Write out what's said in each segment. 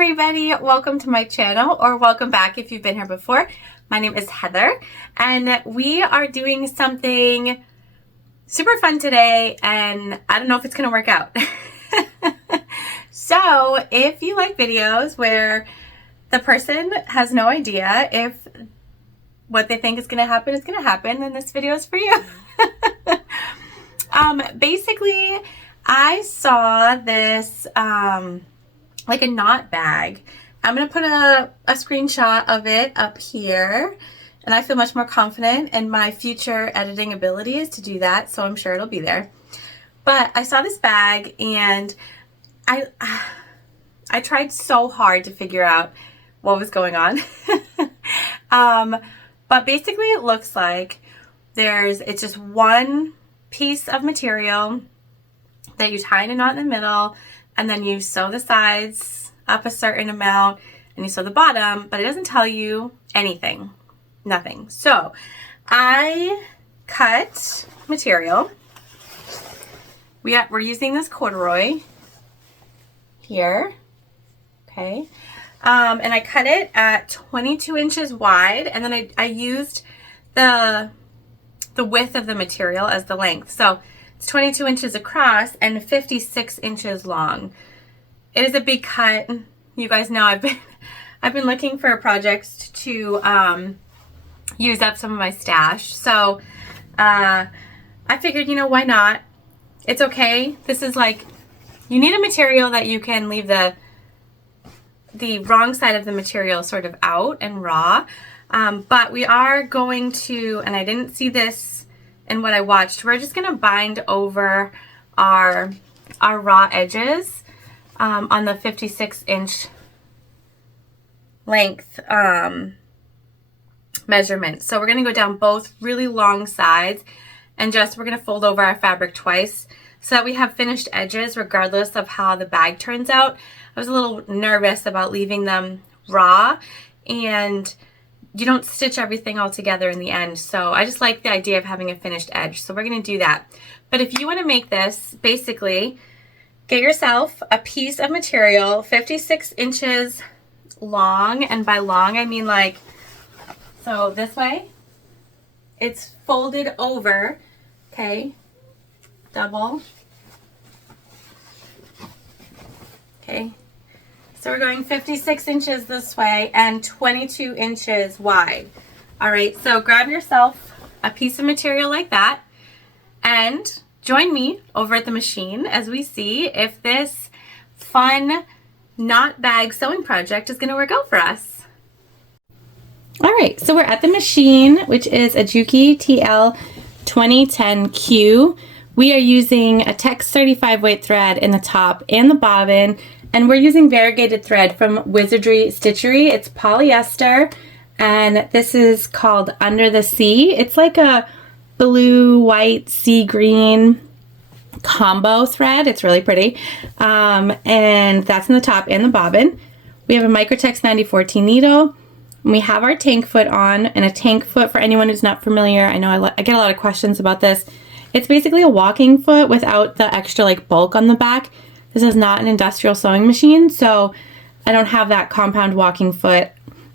everybody, welcome to my channel, or welcome back if you've been here before. My name is Heather and we are doing something super fun today, and I don't know if it's gonna work out. So if you like videos where the person has no idea if what they think is gonna happen is gonna happen, then this video is for you. Basically I saw this like a knot bag. I'm gonna put a screenshot of it up here, and I feel much more confident in my future editing abilities to do that, so I'm sure it'll be there. But I saw this bag and I tried so hard to figure out what was going on. But basically it looks like it's just one piece of material that you tie in a knot in the middle, and then you sew the sides up a certain amount and you sew the bottom, but it doesn't tell you anything, nothing. So I cut material. We're using this corduroy here, okay, and I cut it at 22 inches wide, and then I used the width of the material as the length. So it's 22 inches across and 56 inches long. It is a big cut. You guys know I've been looking for projects to use up some of my stash. So I figured, why not? It's okay. This is like, you need a material that you can leave the wrong side of the material sort of out and raw. But we are going to, and I didn't see this in what I watched, we're just gonna bind over our raw edges on the 56-inch length measurement. So we're gonna go down both really long sides, and we're gonna fold over our fabric twice so that we have finished edges regardless of how the bag turns out. I was a little nervous about leaving them raw, and you don't stitch everything all together in the end. So I just like the idea of having a finished edge. So we're gonna do that. But if you wanna make this, basically, get yourself a piece of material 56 inches long, and by long I mean like, so this way, it's folded over, okay, double, okay. So we're going 56 inches this way and 22 inches wide. All right, so grab yourself a piece of material like that and join me over at the machine as we see if this fun knot bag sewing project is gonna work out for us. All right, so we're at the machine, which is a Juki TL 2010Q. We are using a Tex 35 weight thread in the top and the bobbin, and we're using variegated thread from Wizardry Stitchery. It's polyester, and this is called Under the Sea. It's like a blue, white, sea green combo thread. It's really pretty. And that's in the top and the bobbin. We have a Microtex 9014 needle. And we have our tank foot on, and a tank foot, for anyone who's not familiar, I know I get a lot of questions about this. It's basically a walking foot without the extra like bulk on the back. This is not an industrial sewing machine, so I don't have that compound walking foot,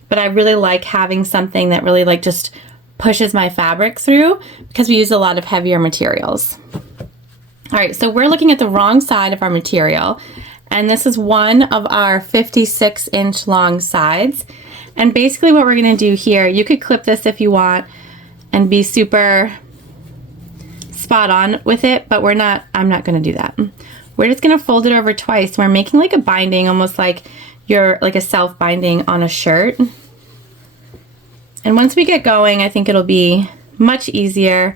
but I really like having something that really like just pushes my fabric through, because we use a lot of heavier materials. All right, so we're looking at the wrong side of our material, and this is one of our 56-inch long sides. And basically what we're gonna do here, you could clip this if you want and be super spot on with it, but I'm not gonna do that. We're just gonna fold it over twice. We're making like a binding, almost like a self-binding on a shirt. And once we get going, I think it'll be much easier.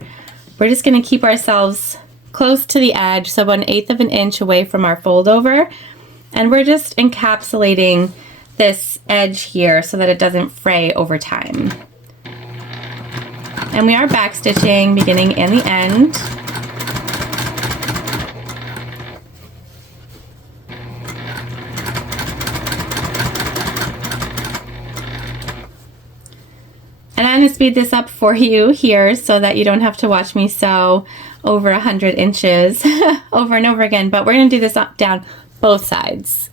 We're just gonna keep ourselves close to the edge, so about 1/8 of an inch away from our fold over. And we're just encapsulating this edge here so that it doesn't fray over time. And we are back stitching beginning and the end. And I'm going to speed this up for you here so that you don't have to watch me sew over 100 inches over and over again, but we're going to do this up, down both sides.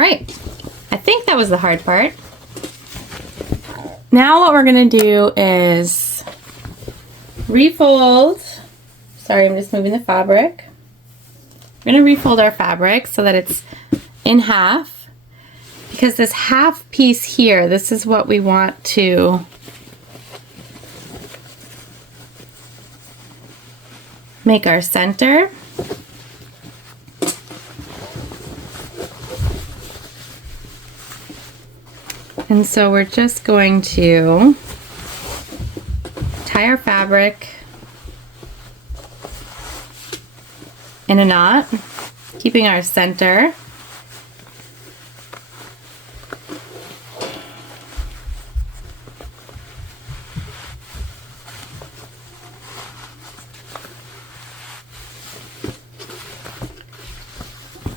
All right, I think that was the hard part. Now what we're gonna do is refold. Sorry, I'm just moving the fabric. We're gonna refold our fabric so that it's in half, because this half piece here, this is what we want to make our center. And so we're just going to tie our fabric in a knot, keeping our center.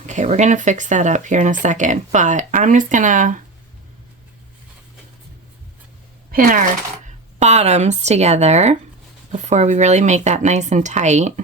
Okay, we're gonna fix that up here in a second, but I'm just gonna pin our bottoms together before we really make that nice and tight.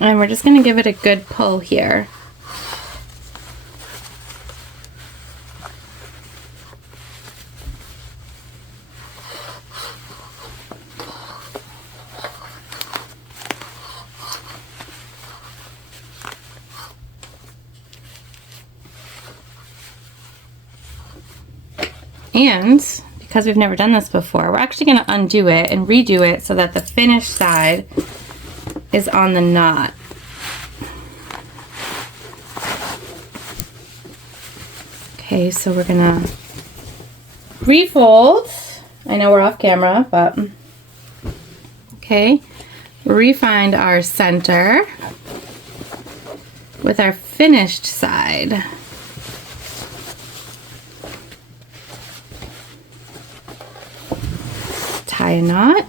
And we're just going to give it a good pull here. And because we've never done this before, we're actually going to undo it and redo it so that the finished side is on the knot. Okay, so we're gonna refold. I know we're off camera, but okay. Refind our center with our finished side. Tie a knot.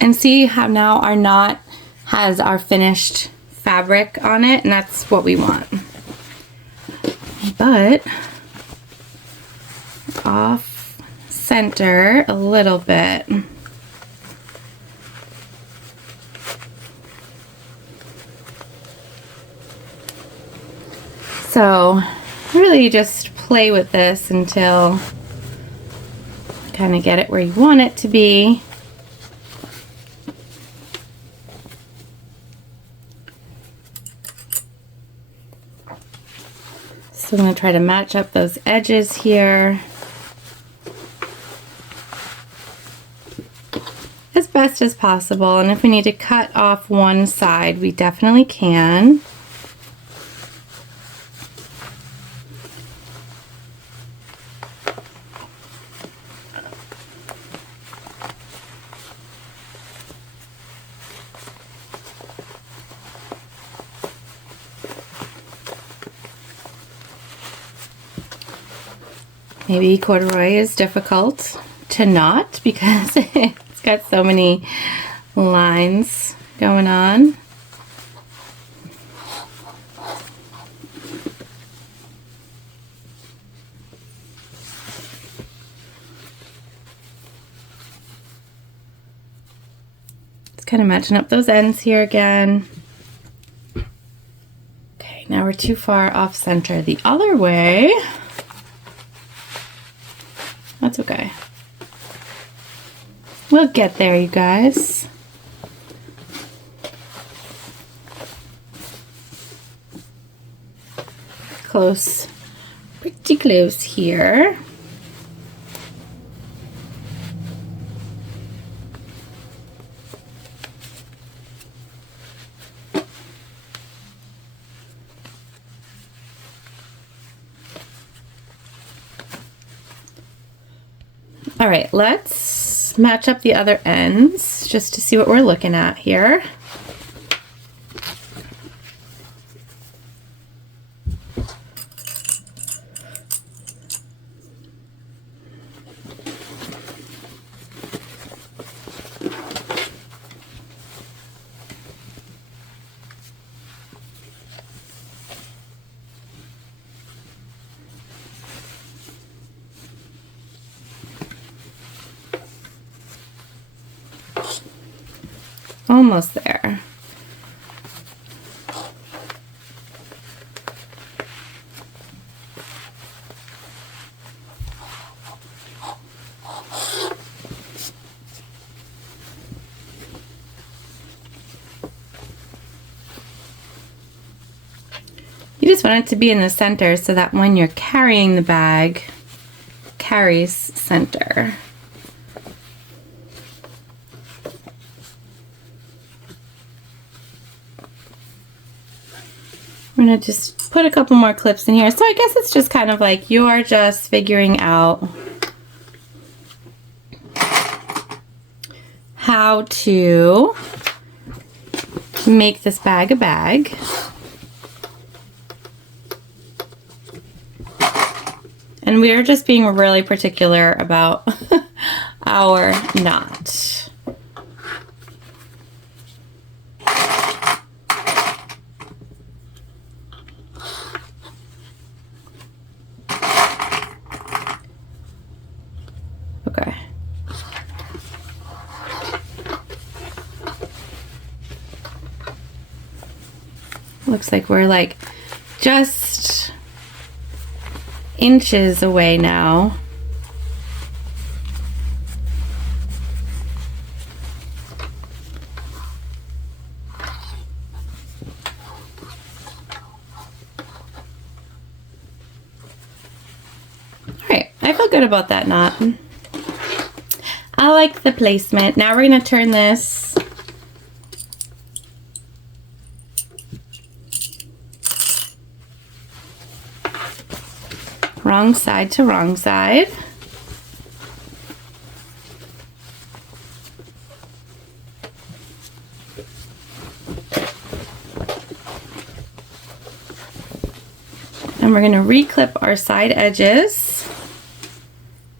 And see how now our knot has our finished fabric on it, and that's what we want. But off center a little bit. So really just play with this until you kind of get it where you want it to be. So I'm going to try to match up those edges here as best as possible. And if we need to cut off one side, we definitely can. Maybe corduroy is difficult to knot because it's got so many lines going on. Just kind of matching up those ends here again. Okay, now we're too far off center the other way. That's okay. We'll get there, you guys. pretty close here. All right, let's match up the other ends just to see what we're looking at here. Almost there. You just want it to be in the center so that when you're carrying the bag, it carries center. I'm gonna just put a couple more clips in here. So I guess it's just kind of like you're just figuring out how to make this bag a bag. And we're just being really particular about our knot. Okay. Looks like we're like just inches away now. All right, I feel good about that knot. I like the placement. Now we're going to turn this wrong side to wrong side. And we're going to reclip our side edges.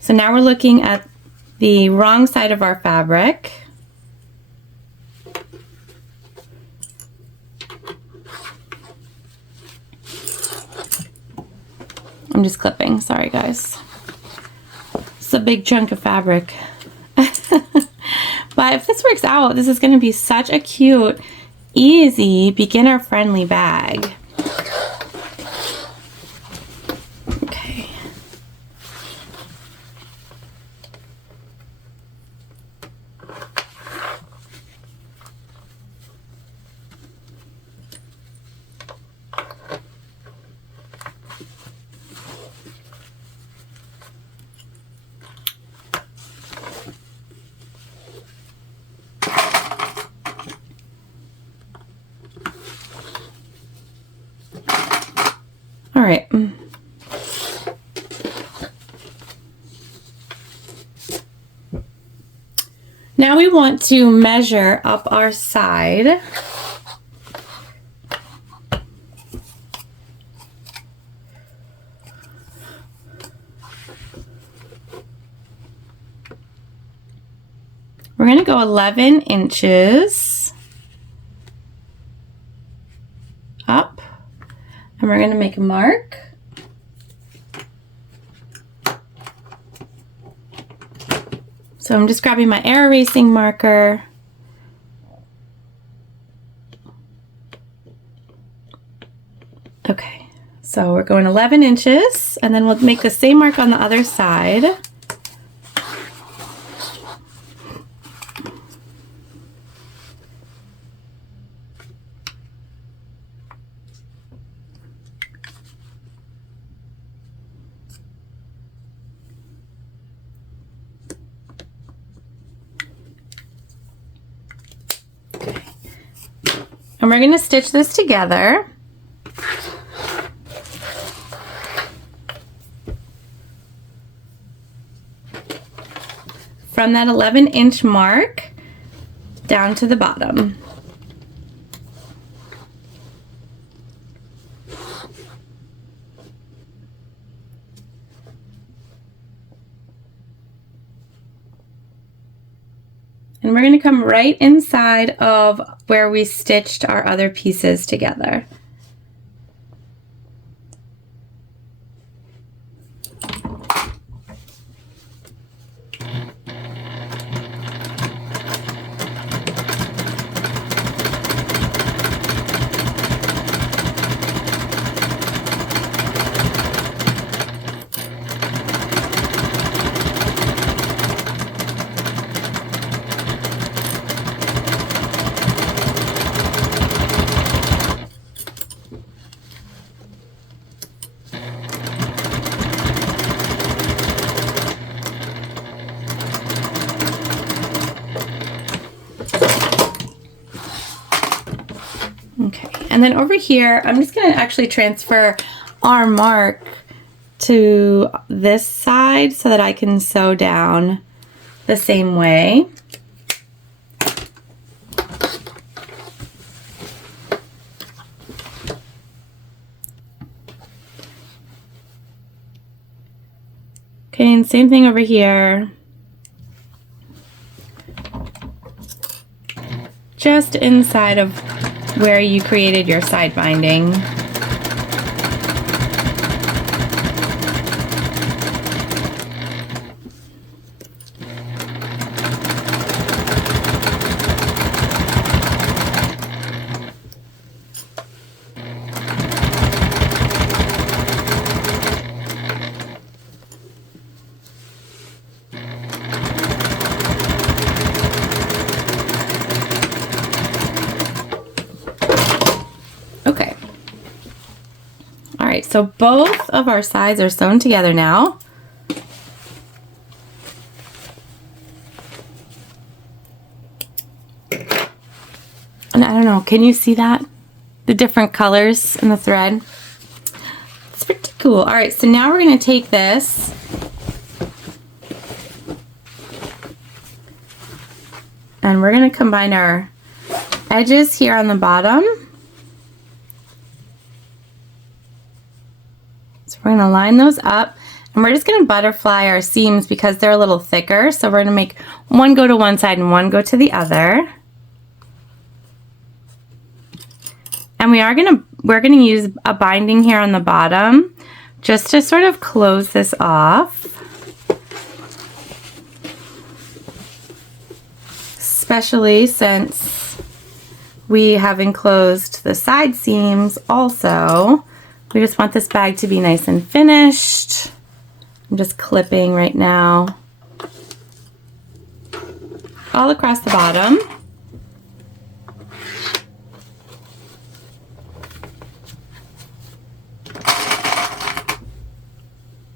So now we're looking at the wrong side of our fabric. I'm just clipping, sorry guys. It's a big chunk of fabric. But if this works out, this is going to be such a cute, easy, beginner-friendly bag. Okay. All right. Now we want to measure up our side. We're going to go 11 inches up, and we're going to make a mark. So I'm just grabbing my air erasing marker. Okay, so we're going 11 inches, and then we'll make the same mark on the other side. Okay. And we're going to stitch this together. From that 11-inch mark down to the bottom. And we're going to come right inside of where we stitched our other pieces together. Okay, and then over here, I'm just going to actually transfer our mark to this side so that I can sew down the same way. Okay, and same thing over here. Just inside of where you created your side binding. Okay. All right, so both of our sides are sewn together now. And I don't know, can you see that? The different colors in the thread? It's pretty cool. All right, so now we're going to take this and we're going to combine our edges here on the bottom. So we're going to line those up and we're just going to butterfly our seams because they're a little thicker. So we're going to make one go to one side and one go to the other. And we're going to use a binding here on the bottom just to sort of close this off. Especially since we have enclosed the side seams also. We just want this bag to be nice and finished. I'm just clipping right now all across the bottom.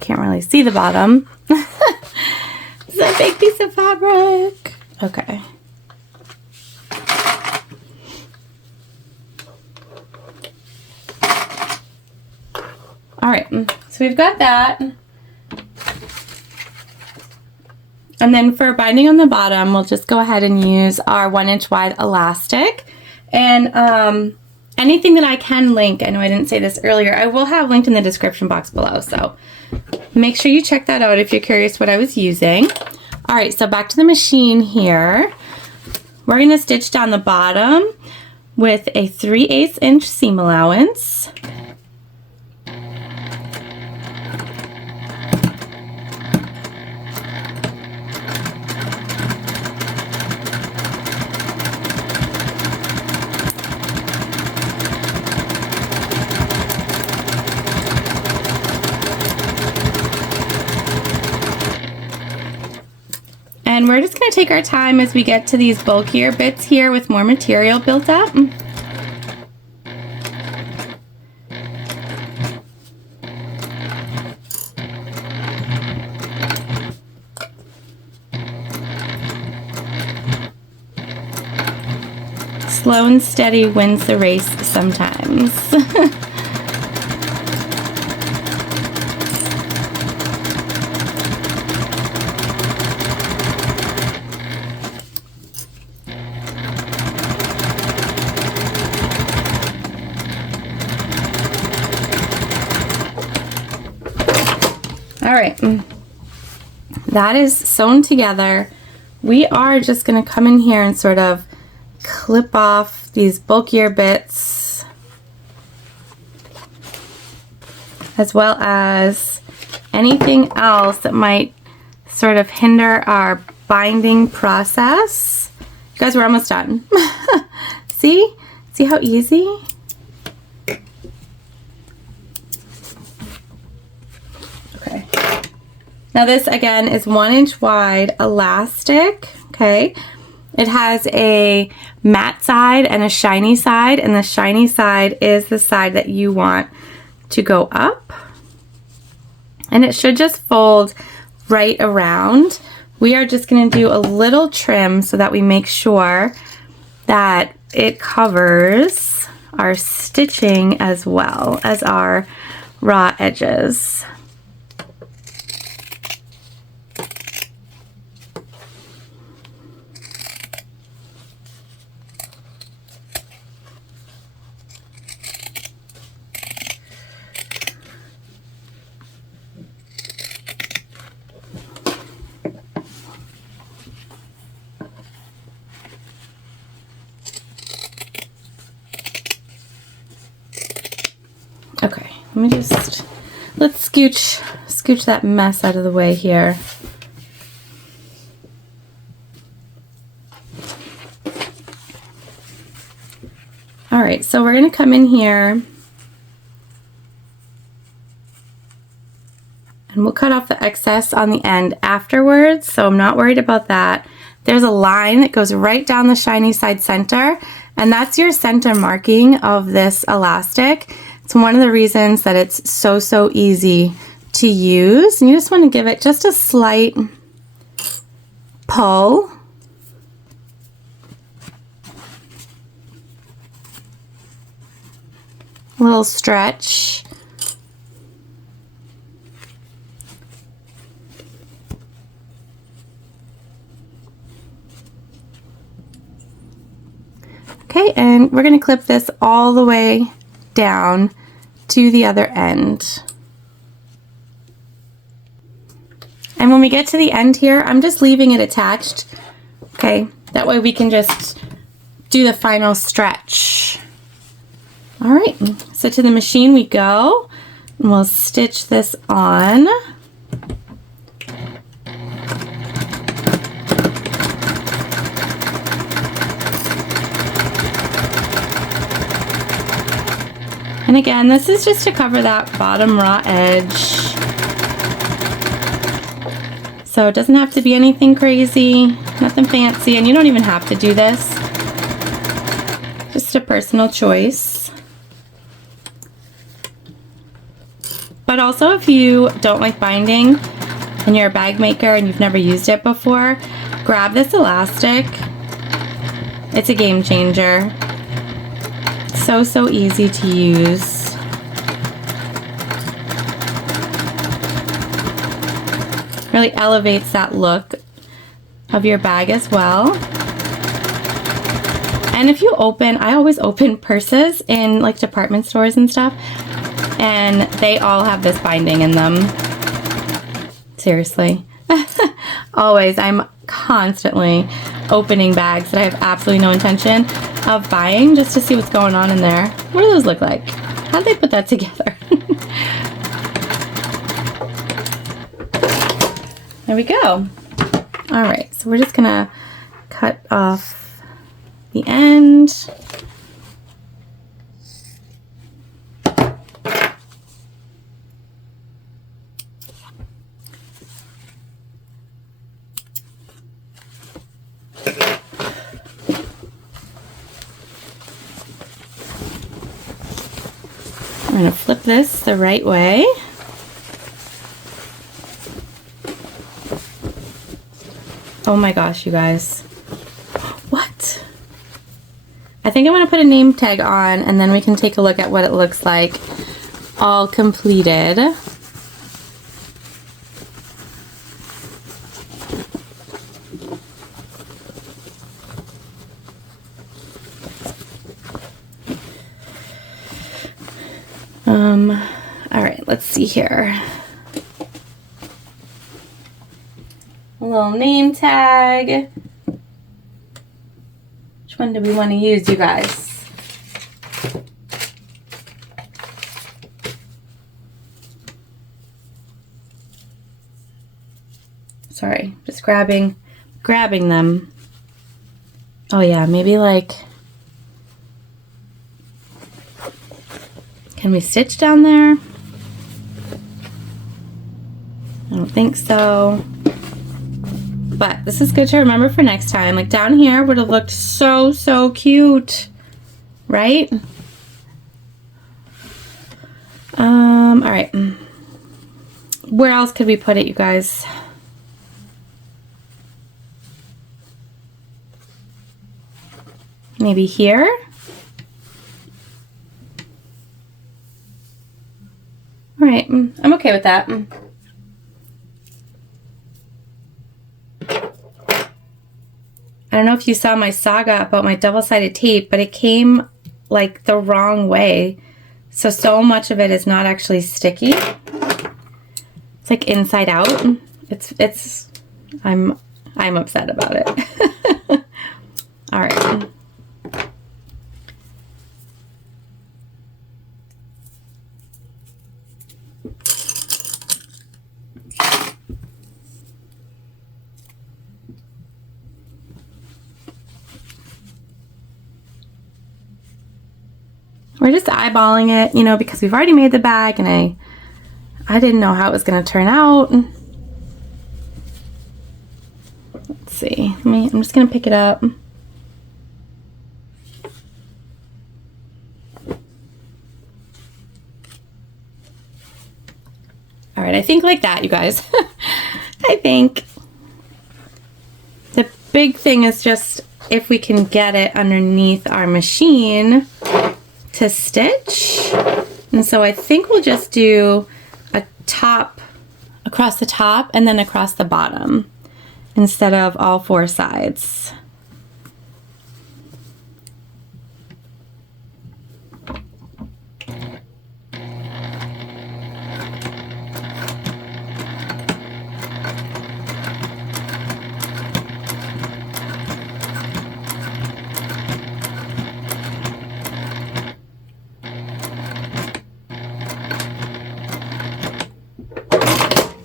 Can't really see the bottom. It's a big piece of fabric. Okay. All right, so we've got that. And then for binding on the bottom, we'll just go ahead and use our 1-inch wide elastic. And anything that I can link, I know I didn't say this earlier, I will have linked in the description box below. So make sure you check that out if you're curious what I was using. All right, so back to the machine here. We're gonna stitch down the bottom with a 3/8 inch seam allowance. And we're just going to take our time as we get to these bulkier bits here with more material built up. slow and steady wins the race sometimes. All right, that is sewn together. We are just going to come in here and sort of clip off these bulkier bits, as well as anything else that might sort of hinder our binding process. You guys, we're almost done. See? See how easy? Okay. Now this again is 1 inch wide elastic, okay? It has a matte side and a shiny side, and the shiny side is the side that you want to go up. And it should just fold right around. We are just going to do a little trim so that we make sure that it covers our stitching as well as our raw edges. Okay, let's scooch that mess out of the way here. All right, so we're gonna come in here and we'll cut off the excess on the end afterwards, so I'm not worried about that. There's a line that goes right down the shiny side center, and that's your center marking of this elastic. It's one of the reasons that it's so easy to use. And you just want to give it just a slight pull. A little stretch. Okay, and we're going to clip this all the way down to the other end. And when we get to the end here, I'm just leaving it attached. Okay, that way we can just do the final stretch. All right, so to the machine we go, and we'll stitch this on. And again, this is just to cover that bottom raw edge. So it doesn't have to be anything crazy, nothing fancy, and you don't even have to do this. Just a personal choice. But also if you don't like binding and you're a bag maker and you've never used it before, grab this elastic. It's a game changer. So easy to use. Really elevates that look of your bag as well. And if you open, I always open purses in like department stores and stuff, and they all have this binding in them. Seriously. Always, I'm constantly opening bags that I have absolutely no intention of buying just to see what's going on in there. What do those look like? How'd they put that together? There we go. All right, so we're just gonna cut off the end. I'm going to flip this the right way. Oh my gosh, you guys. What? I think I'm going to put a name tag on, and then we can take a look at what it looks like all completed. All right, let's see here. A little name tag. Which one do we want to use, you guys? Sorry, just grabbing them. Oh yeah, maybe like, can we stitch down there? I don't think so. But this is good to remember for next time. Like down here would have looked so, so cute, right? All right. Where else could we put it, you guys? Maybe here? All right, I'm okay with that. I don't know if you saw my saga about my double-sided tape, but it came like the wrong way. So much of it is not actually sticky. It's like inside out. I'm upset about it. All right. We're just eyeballing it, you know, because we've already made the bag and I didn't know how it was going to turn out. Let's see. I'm just going to pick it up. All right, I think like that, you guys. I think the big thing is just if we can get it underneath our machine to stitch. And so I think we'll just do a top across the top and then across the bottom instead of all four sides.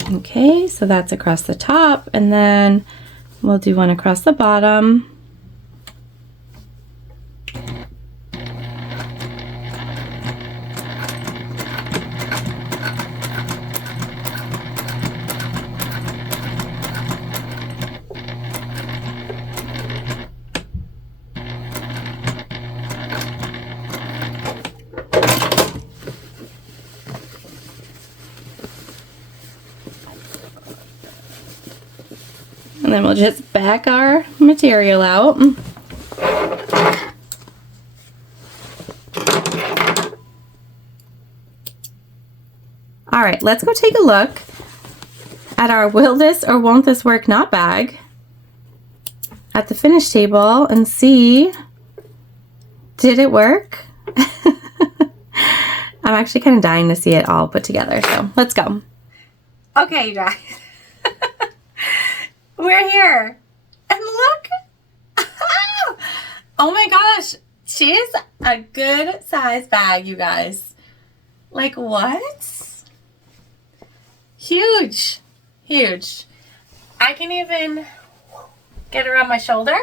Okay, so that's across the top, and then we'll do one across the bottom. And then we'll just back our material out. All right, let's go take a look at our will this or won't this work knot bag at the finish table and see, did it work? I'm actually kind of dying to see it all put together, so let's go. Okay, you guys. We're here. And look. Oh my gosh. She's a good size bag, you guys. Like what? Huge. Huge. I can even get her on my shoulder.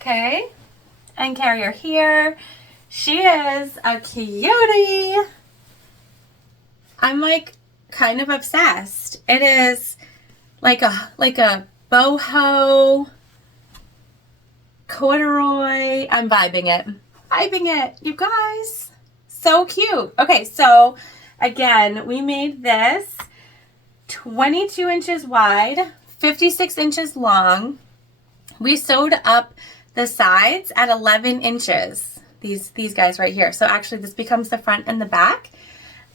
Okay. And carry her here. She is a cutie. I'm like kind of obsessed. It is like a boho corduroy. I'm vibing it. Vibing it, you guys. So cute. Okay, so again, we made this 22 inches wide, 56 inches long. We sewed up the sides at 11 inches. These guys right here. So actually this becomes the front and the back.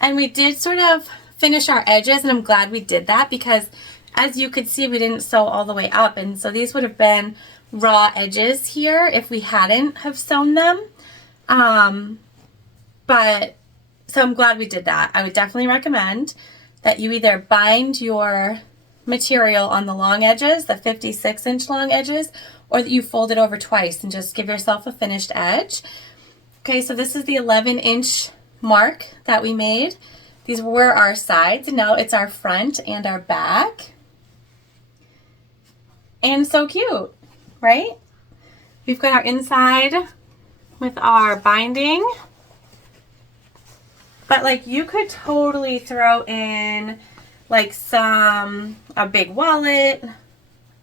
And we did sort of finish our edges, and I'm glad we did that because as you could see, we didn't sew all the way up. And so these would have been raw edges here if we hadn't have sewn them. But so I'm glad we did that. I would definitely recommend that you either bind your material on the long edges, the 56-inch long edges, or that you fold it over twice and just give yourself a finished edge. Okay, so this is the 11-inch mark that we made. These were our sides, and now it's our front and our back. And so cute, right? We've got our inside with our binding. But like you could totally throw in like a big wallet,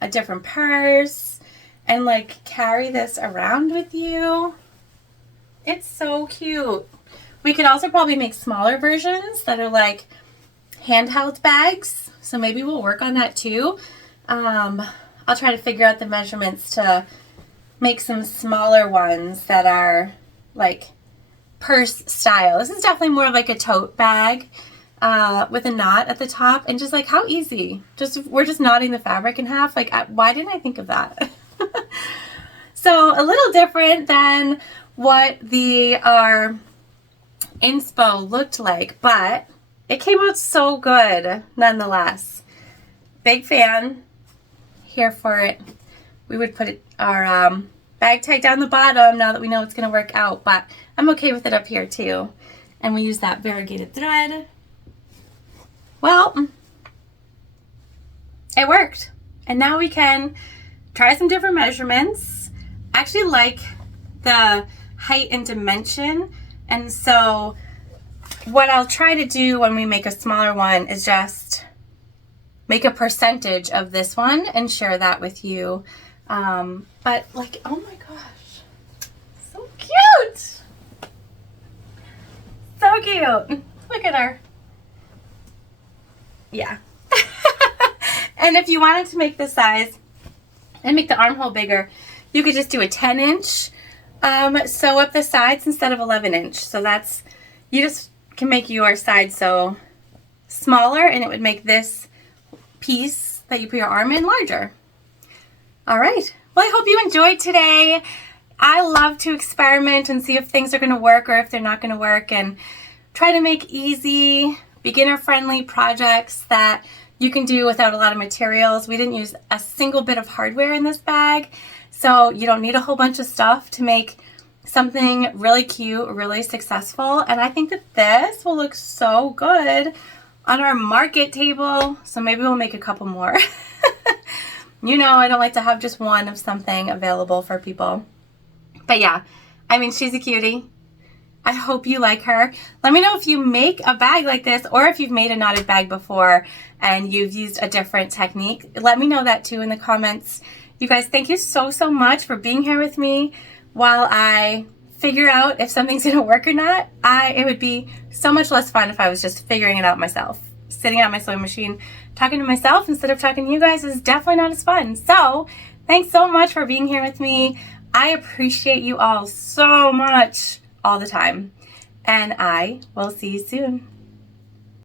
a different purse, and like carry this around with you. It's so cute. We could also probably make smaller versions that are like handheld bags. So maybe we'll work on that too. I'll try to figure out the measurements to make some smaller ones that are like purse style. This is definitely more of like a tote bag with a knot at the top, and just like how easy. We're just knotting the fabric in half. Like why didn't I think of that? So a little different than what our inspo looked like, but it came out so good nonetheless. Big fan. Here for it. We would put our bag tag down the bottom now that we know it's going to work out, but I'm okay with it up here too. And we use that variegated thread. Well, it worked. And now we can try some different measurements. I actually like the height and dimension. And so what I'll try to do when we make a smaller one is just make a percentage of this one and share that with you. But like, oh my gosh, so cute. So cute. Look at her. Yeah. And if you wanted to make this size and make the armhole bigger, you could just do a 10-inch sew up the sides instead of 11-inch. So that's, you just can make your side sew smaller, and it would make this piece that you put your arm in larger. All right. Well, I hope you enjoyed today. I love to experiment and see if things are going to work or if they're not going to work, and try to make easy, beginner-friendly projects that you can do without a lot of materials. We didn't use a single bit of hardware in this bag, so you don't need a whole bunch of stuff to make something really cute, really successful. And I think that this will look so good on our market table, so maybe we'll make a couple more. You know, I don't like to have just one of something available for people. But yeah, I mean, she's a cutie. I hope you like her. Let me know if you make a bag like this, or if you've made a knotted bag before and you've used a different technique. Let me know that too in the comments. You guys, thank you so, so much for being here with me while I figure out if something's gonna work or not. It would be so much less fun if I was just figuring it out myself. Sitting at my sewing machine, talking to myself instead of talking to you guys is definitely not as fun. So thanks so much for being here with me. I appreciate you all so much all the time. And I will see you soon.